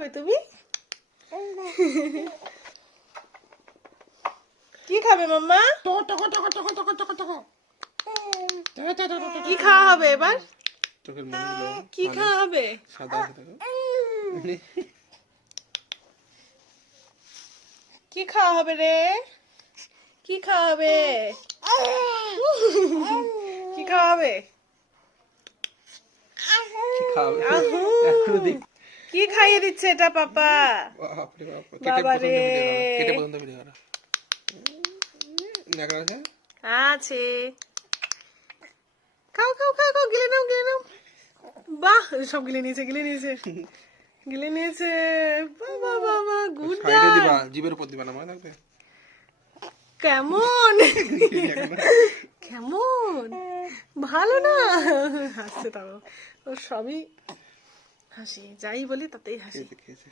খাবে তুমি? কি খাবে মাম্মা? কি খাওয়া হবে এবার? কি খাওয়া হবে? কি খাওয়া হবে রে? কি খাওয়া হবে? কি খাওয়া হবে? কি খাইয়ে দিচ্ছে এটা পাপা? বাবা রে আছে। খাও খাও খাও খাও, গিলে নাও গিলে নাও। বাহ, সব গিলে নিয়েছে গিলে নিয়েছে গিলে নিয়েছে। বাবা বাবা, গুড গার্ল। জিভের উপর দিবা না, মনে থাকবে। কেমন কেমন ভালো না? হাসছে তাও, ও সবই হাসি, যাই বলি তাতেই হাসি। খেয়েছে